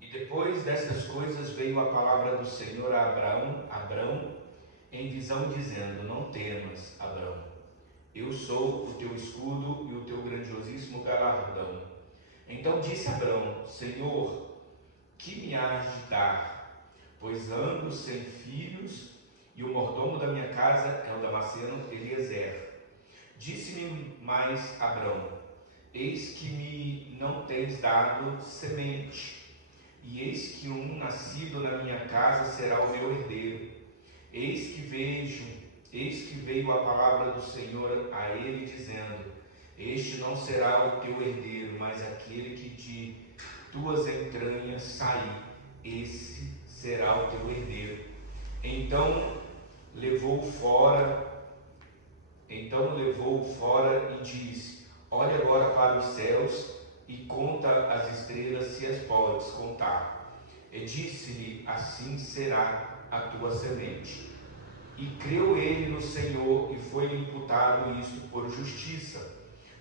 E depois dessas coisas veio a palavra do Senhor a Abrão, em visão, dizendo: Não temas, Abrão, eu sou o teu escudo e o teu grandiosíssimo galardão. Então disse Abrão: Senhor, que me hás de dar? Pois ando sem filhos, e o mordomo da minha casa é o Damasceno Eliezer. Disse-me mais Abrão: Eis que me não tens dado semente, e eis que um nascido na minha casa será o meu herdeiro. Eis que veio a palavra do Senhor a ele, dizendo: Este não será o teu herdeiro, mas aquele que de tuas entranhas sair, esse será o teu herdeiro. Então levou-o fora e disse: Olha agora para os céus e conta as estrelas, se as podes contar. E disse-lhe: Assim será a tua semente. E creu ele no Senhor, e foi-lhe imputado isto por justiça.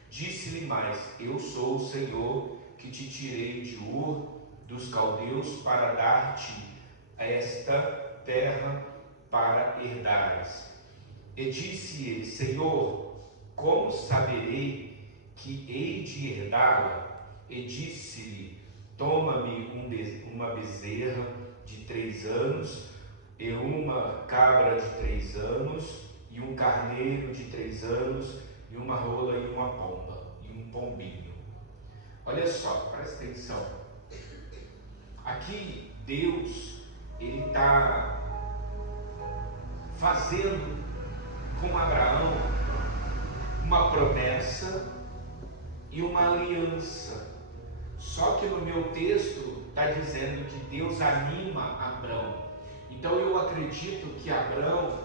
Disse-lhe mais: Eu sou o Senhor que te tirei de Ur dos caldeus para dar-te esta terra para herdares. E disse ele: Senhor, como saberei que hei de herdá-la? E disse-lhe: Toma-me uma bezerra de 3 anos, e uma cabra de 3 anos, e um carneiro de 3 anos, e uma rola e uma pomba, e um pombinho. Olha só, presta atenção. Aqui Deus, ele está fazendo com Abraão uma promessa e uma aliança. Só que no meu texto está dizendo que Deus anima Abrão. Então eu acredito que Abrão,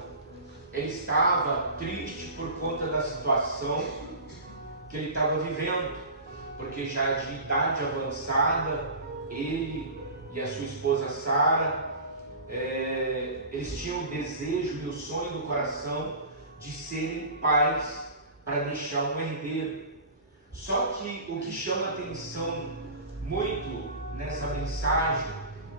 ele estava triste por conta da situação que ele estava vivendo, porque já de idade avançada, ele e a sua esposa Sara, eles tinham o desejo e o sonho do coração de serem pais para deixar um herdeiro. Só que o que chama atenção muito nessa mensagem,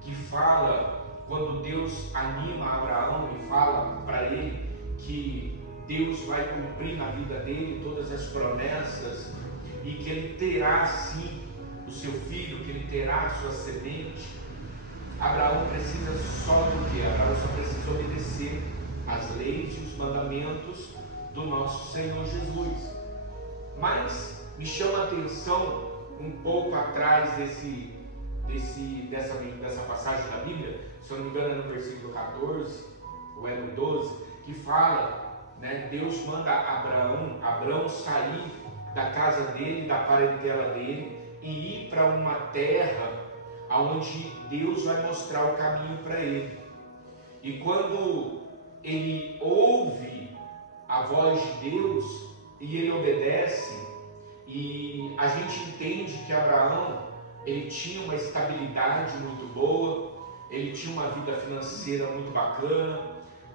que fala quando Deus anima Abraão e fala para ele que Deus vai cumprir na vida dele todas as promessas e que ele terá sim o seu filho, que ele terá a sua semente. Abraão precisa só do que? Abraão só precisa obedecer as leis e os mandamentos do nosso Senhor Jesus. Mas me chama a atenção um pouco atrás dessa passagem da Bíblia, se eu não me engano é no versículo 14 ou é no 12, que fala, né, Deus manda Abraão sair da casa dele, da parentela dele, e ir para uma terra onde Deus vai mostrar o caminho para ele. E quando ele ouve a voz de Deus e ele obedece, e a gente entende que Abraão, ele tinha uma estabilidade muito boa, ele tinha uma vida financeira muito bacana,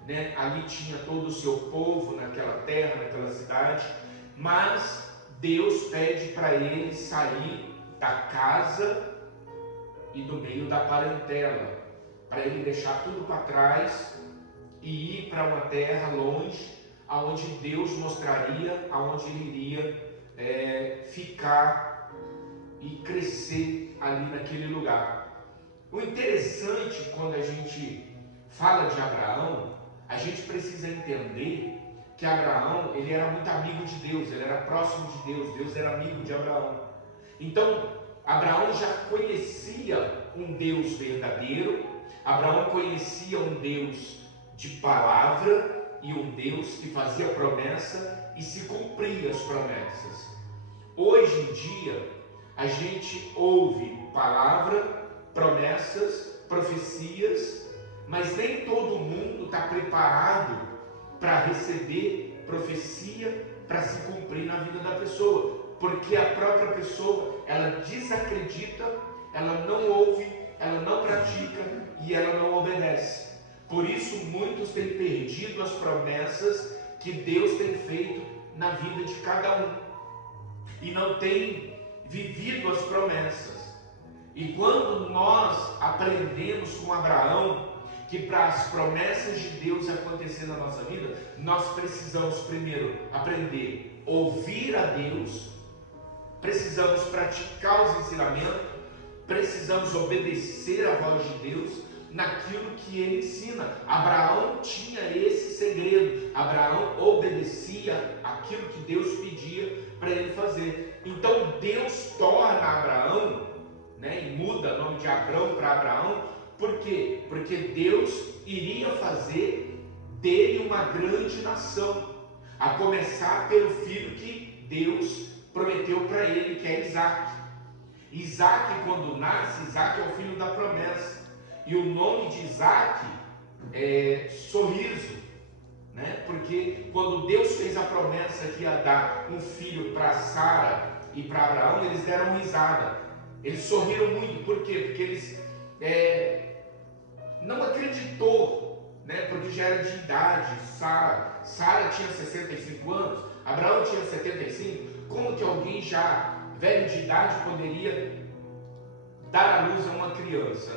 né? Ali tinha todo o seu povo naquela terra, naquela cidade, mas Deus pede para ele sair da casa e do meio da parentela, para ele deixar tudo para trás e ir para uma terra longe, aonde Deus mostraria aonde ele iria ficar e crescer ali naquele lugar. O interessante, quando a gente fala de Abraão, a gente precisa entender que Abraão, ele era muito amigo de Deus, ele era próximo de Deus, Deus era amigo de Abraão. Então Abraão já conhecia um Deus verdadeiro, Abraão conhecia um Deus de palavra e um Deus que fazia promessa e se cumpria as promessas. Hoje em dia a gente ouve palavra, promessas, profecias, mas nem todo mundo está preparado para receber profecia para se cumprir na vida da pessoa, porque a própria pessoa, ela desacredita, ela não ouve, ela não pratica e ela não obedece. Por isso muitos têm perdido as promessas que Deus tem feito na vida de cada um e não têm vivido as promessas. E quando nós aprendemos com Abraão que para as promessas de Deus acontecer na nossa vida, nós precisamos primeiro aprender a ouvir a Deus, precisamos praticar os ensinamentos, precisamos obedecer a voz de Deus naquilo que Ele ensina. Abraão tinha esse segredo. Abraão obedecia aquilo que Deus pedia para ele fazer. Então Deus torna Abraão, e muda o nome de Abrão para Abraão. Por quê? Porque Deus iria fazer dele uma grande nação, a começar pelo filho que Deus prometeu para ele, que é Isaac. Isaac, quando nasce, Isaac é o filho da promessa. E o nome de Isaac é sorriso, porque quando Deus fez a promessa que ia dar um filho para Sara e para Abraão, eles deram risada. Eles sorriram muito. Por quê? Porque eles não acreditou, porque já era de idade. Sara tinha 65 anos, Abraão tinha 75. Como que alguém já velho de idade poderia dar à luz a uma criança,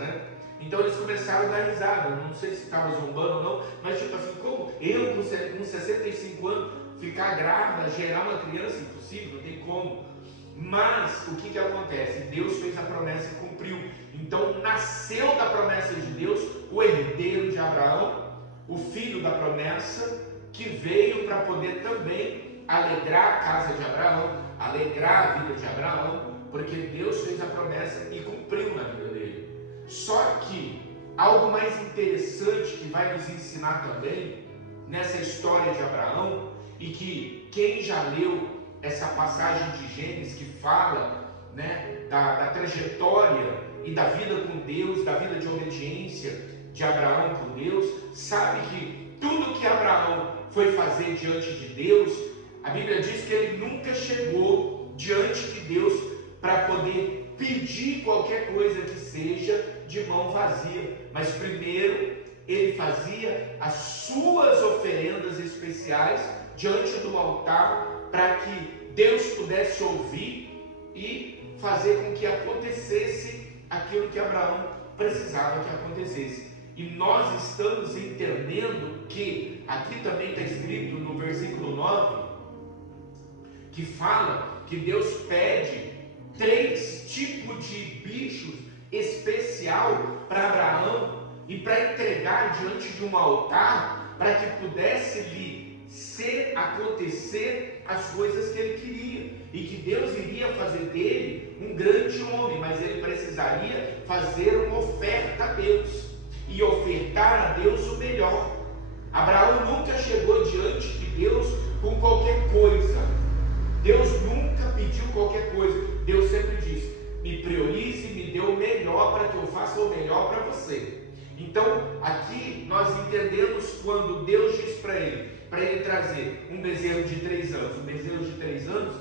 Então eles começaram a dar risada. Não sei se estava zombando ou não, mas tipo assim, como eu com 65 anos ficar grávida, gerar uma criança? Impossível, não tem como. Mas o que acontece? Deus fez a promessa e cumpriu. Então nasceu da promessa de Deus o herdeiro de Abraão, o filho da promessa, que veio para poder também alegrar a casa de Abraão, alegrar a vida de Abraão, porque Deus fez a promessa e cumpriu na vida dele. Só que algo mais interessante que vai nos ensinar também nessa história de Abraão, e que quem já leu essa passagem de Gênesis que fala da trajetória e da vida com Deus, da vida de obediência de Abraão com Deus, sabe que tudo que Abraão foi fazer diante de Deus, a Bíblia diz que ele nunca chegou diante de Deus para poder pedir qualquer coisa que seja de mão vazia, mas primeiro ele fazia as suas oferendas especiais diante do altar, para que Deus pudesse ouvir e fazer com que acontecesse aquilo que Abraão precisava que acontecesse. E nós estamos entendendo que aqui também está escrito no versículo 9, que fala que Deus pede 3 tipos de bichos especial para Abraão e para entregar diante de um altar, para que pudesse lhe acontecer as coisas que ele queria, e que Deus iria fazer dele um grande homem, mas ele precisaria fazer uma oferta a Deus e ofertar a Deus o melhor. Abraão nunca chegou diante de Deus com qualquer coisa. Deus nunca pediu qualquer coisa. Deus sempre disse: me priorize, me dê o melhor para que eu faça o melhor para você. Então aqui nós entendemos quando Deus diz para ele trazer um bezerro de 3 anos. Um bezerro de 3 anos,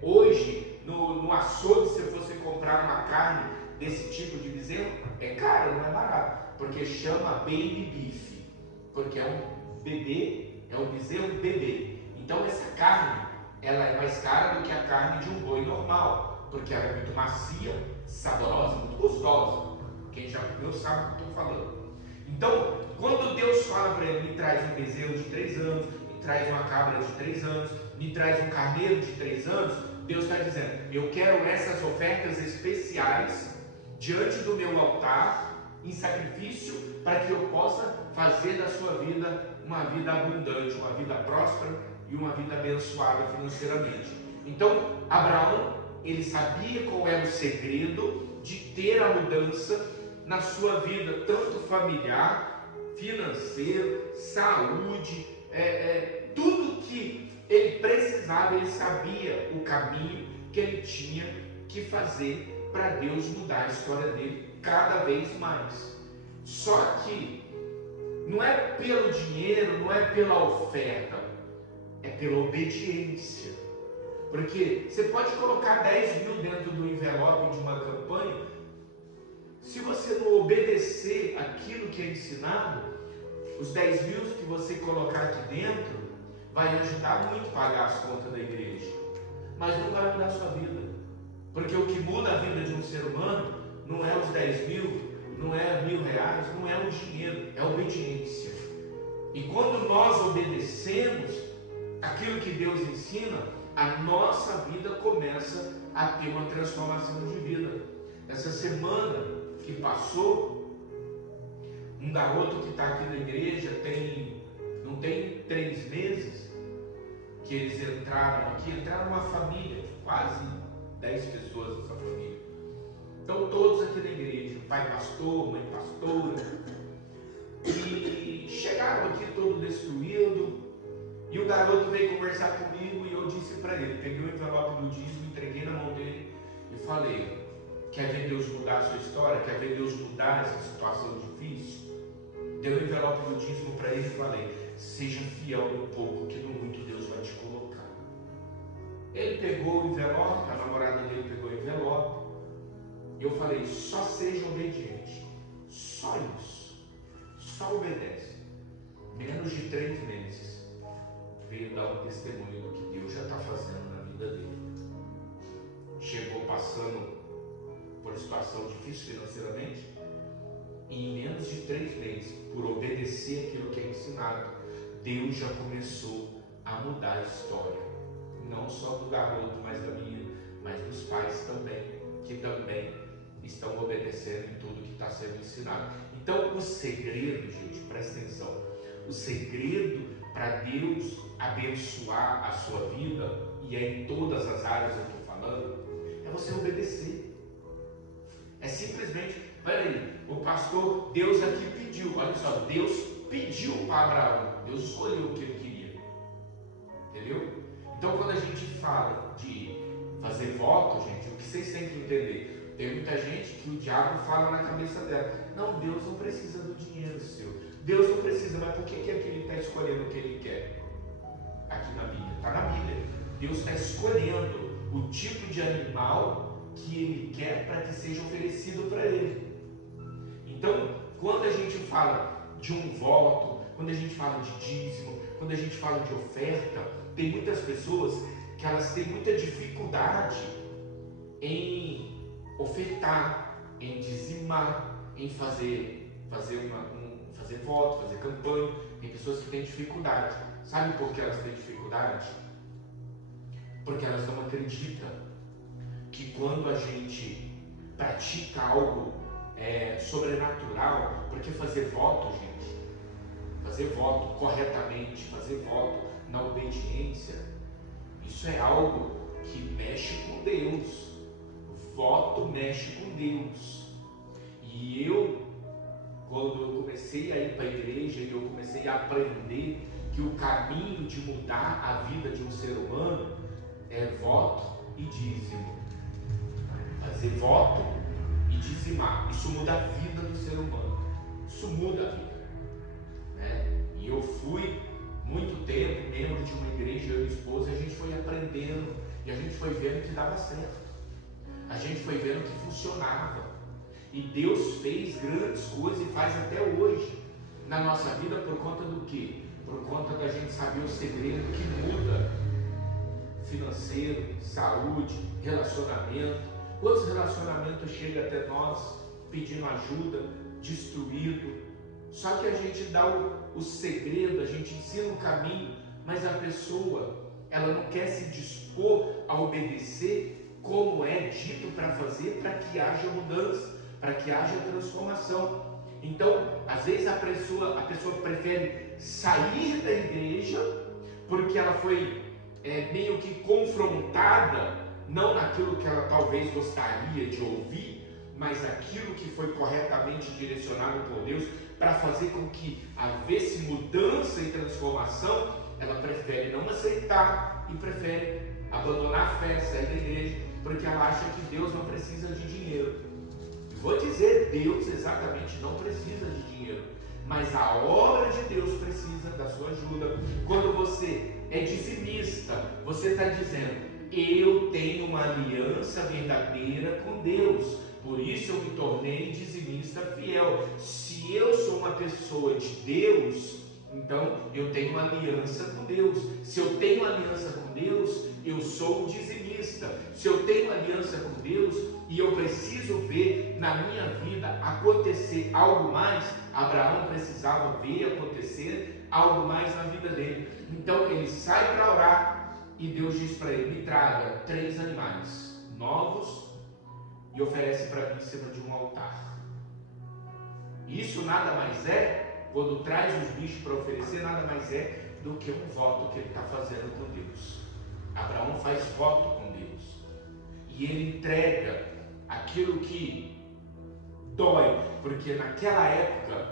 hoje no açougue, se você comprar uma carne desse tipo de bezerro, é caro, não é barato, porque chama baby beef, porque é um bebê, é um bezerro bebê. Então essa carne, ela é mais cara do que a carne de um boi normal, porque ela é muito macia, saborosa, muito gostosa. Quem já comeu sabe o que eu estou falando. Então, quando Deus fala para ele: me traz um bezerro de 3 anos, me traz uma cabra de 3 anos, me traz um carneiro de 3 anos, Deus está dizendo: eu quero essas ofertas especiais diante do meu altar, em sacrifício, para que eu possa fazer da sua vida uma vida abundante, uma vida próspera e uma vida abençoada financeiramente. Então, Abraão, ele sabia qual era o segredo de ter a mudança na sua vida, tanto familiar, financeiro, saúde, tudo que ele precisava. Ele sabia o caminho que ele tinha que fazer para Deus mudar a história dele cada vez mais. Só que não é pelo dinheiro, não é pela oferta, é pela obediência. Porque você pode colocar 10 mil dentro do envelope de uma campanha, se você não obedecer aquilo que é ensinado, os 10 mil que você colocar aqui dentro vai ajudar muito a pagar as contas da igreja, mas não vai mudar a sua vida. Porque o que muda a vida de um ser humano não é os 10 mil, não é R$1.000, não é o dinheiro, é a obediência. E quando nós obedecemos aquilo que Deus ensina, a nossa vida começa a ter uma transformação de vida. Essa semana que passou, um garoto que está aqui na igreja, não tem 3 meses, que eles entraram uma família, quase 10 pessoas dessa família. Então todos aqui na igreja, pai pastor, mãe pastora, e chegaram aqui todo destruído, e o garoto veio conversar comigo e eu disse para ele, peguei o envelope do dízimo, entreguei na mão dele e falei, quer ver Deus mudar a sua história? Quer ver Deus mudar essa situação difícil? Dei o envelope do dízimo para ele e falei, seja fiel no pouco, que no muito Deus vai te colocar. Ele pegou o envelope, a namorada dele pegou o envelope, e eu falei, só seja obediente, só isso, só obedece. Menos de 3 meses, veio dar um testemunho do que Deus já está fazendo na vida dele. Chegou passando por situação difícil financeiramente, e em menos de 3 meses, por obedecer aquilo que é ensinado, Deus já começou a mudar a história, não só do garoto, mas da menina, mas dos pais também, que também estão obedecendo em tudo que está sendo ensinado. Então o segredo, gente, presta atenção, o segredo para Deus abençoar a sua vida, e é em todas as áreas eu estou falando, é você obedecer. É simplesmente, peraí, o pastor, Deus aqui pediu, olha só, Deus pediu para Abraão, Deus escolheu o que ele queria, entendeu? Então quando a gente fala de fazer voto, gente, o que vocês têm que entender, tem muita gente que o diabo fala na cabeça dela, não, Deus não precisa do dinheiro seu, Deus não precisa, mas por que é que ele está escolhendo o que ele quer? Aqui na Bíblia, está na Bíblia, Deus está escolhendo o tipo de animal que ele quer para que seja oferecido para ele. Então, quando a gente fala de um voto, quando a gente fala de dízimo, quando a gente fala de oferta, tem muitas pessoas que elas têm muita dificuldade em ofertar, em dizimar, em fazer voto, fazer campanha. Tem pessoas que têm dificuldade. Sabe por que elas têm dificuldade? Porque elas não acreditam que quando a gente pratica algo sobrenatural, porque fazer voto, gente, fazer voto corretamente, fazer voto na obediência, isso é algo que mexe com Deus. Voto mexe com Deus. E eu, quando eu comecei a ir para a igreja e eu comecei a aprender que o caminho de mudar a vida de um ser humano é voto e dízimo. Fazer voto e dizimar, isso muda a vida do ser humano, isso muda a vida, né? E eu fui muito tempo membro de uma igreja, eu e minha esposa, a gente foi aprendendo e a gente foi vendo que dava certo, a gente foi vendo que funcionava, e Deus fez grandes coisas e faz até hoje na nossa vida por conta do quê? Por conta da gente saber o segredo que muda financeiro, saúde, relacionamento. Quantos relacionamentos chegam até nós pedindo ajuda, destruído? Só que a gente dá o segredo, a gente ensina o caminho, mas a pessoa, ela não quer se dispor a obedecer como é dito para fazer, para que haja mudança, para que haja transformação. Então, às vezes a pessoa prefere sair da igreja porque ela foi meio que confrontada, não naquilo que ela talvez gostaria de ouvir, mas aquilo que foi corretamente direcionado por Deus para fazer com que houvesse mudança e transformação. Ela prefere não aceitar e prefere abandonar a fé, sair da igreja, porque ela acha que Deus não precisa de dinheiro. Vou dizer, Deus exatamente não precisa de dinheiro, mas a obra de Deus precisa da sua ajuda. Quando você é dizimista, você está dizendo, eu tenho uma aliança verdadeira com Deus, por isso eu me tornei dizimista fiel. Se eu sou uma pessoa de Deus, Então eu tenho aliança com Deus. Se eu tenho aliança com Deus, eu sou dizimista. Se eu tenho aliança com Deus e eu preciso ver na minha vida acontecer algo mais, Abraão precisava ver acontecer algo mais na vida dele. Então ele sai para orar e Deus diz para ele: me traga 3 animais novos e oferece para mim em cima de um altar. Isso nada mais é, quando traz os bichos para oferecer, nada mais é do que um voto que ele está fazendo com Deus. Abraão faz voto com Deus e ele entrega aquilo que dói, porque naquela época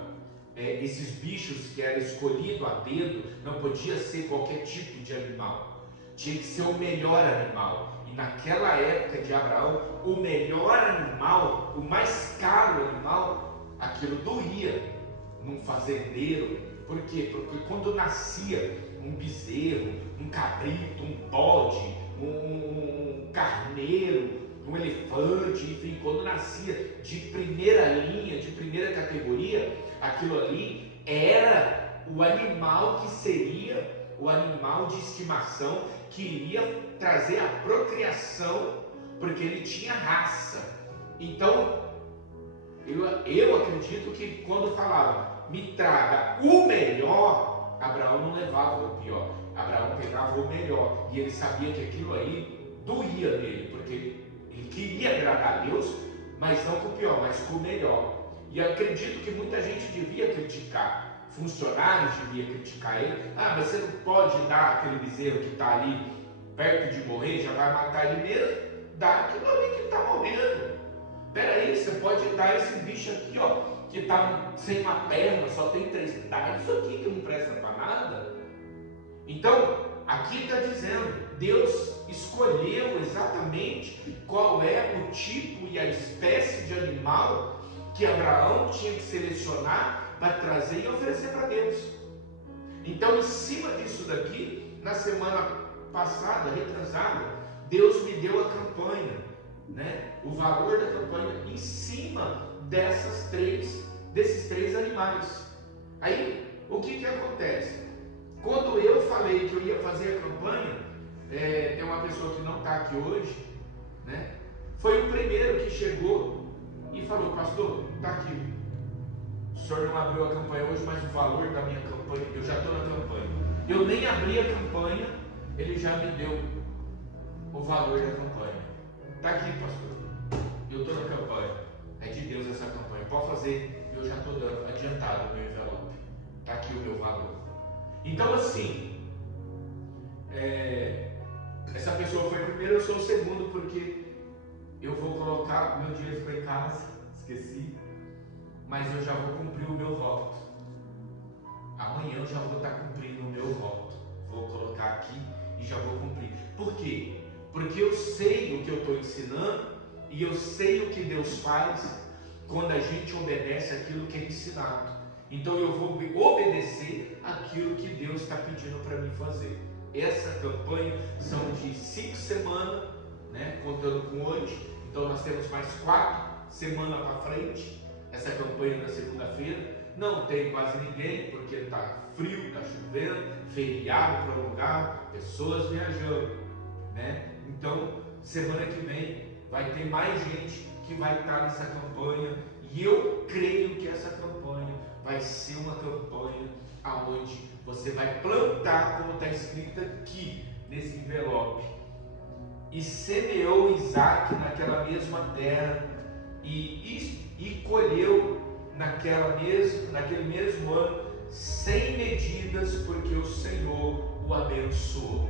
esses bichos que eram escolhidos a dedo não podia ser qualquer tipo de animal, tinha que ser o melhor animal. E naquela época de Abraão, o melhor animal, o mais caro animal, aquilo doía num fazendeiro. Por quê? Porque quando nascia um bezerro, um cabrito, um bode, um carneiro, um elefante, enfim, quando nascia de primeira linha, de primeira categoria, aquilo ali era o animal que seria o animal de estimação, que iria trazer a procriação, porque ele tinha raça. Então, eu acredito que quando falava, me traga o melhor, Abraão não levava o pior, Abraão pegava o melhor, e ele sabia que aquilo aí doía nele, porque ele queria agradar a Deus, mas não com o pior, mas com o melhor. E acredito que muita gente devia criticar, funcionários deviam criticar ele. Ah, mas você não pode dar aquele bezerro que está ali perto de morrer, já vai matar ele mesmo, dá aquilo ali que está morrendo. Peraí, você pode dar esse bicho aqui, ó, que está sem uma perna, só tem 3, dá isso aqui que não presta para nada. Então, aqui está dizendo, Deus escolheu exatamente qual é o tipo e a espécie de animal que Abraão tinha que selecionar para trazer e oferecer para Deus. Então, em cima disso daqui, na semana passada, retrasada, Deus me deu a campanha, né? O valor da campanha em cima desses 3 animais. Aí, o que acontece? Quando eu falei que eu ia fazer a campanha, tem uma pessoa que não está aqui hoje, né? Foi o primeiro que chegou e falou: pastor, está aqui. O senhor não abriu a campanha hoje, mas o valor da minha campanha, eu já estou na campanha. Eu nem abri a campanha, ele já me deu o valor da campanha. Está aqui, pastor. Eu estou na campanha. É de Deus essa campanha. Pode fazer, eu já estou dando adiantado o meu envelope. Está aqui o meu valor. Então, assim, essa pessoa foi primeiro, eu sou o segundo, porque eu vou colocar, meu dinheiro ficou em casa, esqueci, mas eu já vou cumprir o meu voto. Amanhã eu já vou estar cumprindo o meu voto. Vou colocar aqui e já vou cumprir. Por quê? Porque eu sei o que eu estou ensinando e eu sei o que Deus faz quando a gente obedece aquilo que é ensinado. Então eu vou obedecer aquilo que Deus está pedindo para mim fazer. Essa campanha são de 5 semanas, né, contando com hoje. Então nós temos mais 4 semanas para frente. Essa campanha da segunda-feira não tem quase ninguém, porque está frio, está chovendo, feriado prolongado, pessoas viajando, né? Então semana que vem vai ter mais gente que vai estar nessa campanha, e eu creio que essa campanha vai ser uma campanha aonde você vai plantar, como está escrito aqui nesse envelope, e semeou Isaac naquela mesma terra e colheu naquele mesmo ano 100 medidas, porque o Senhor o abençoou.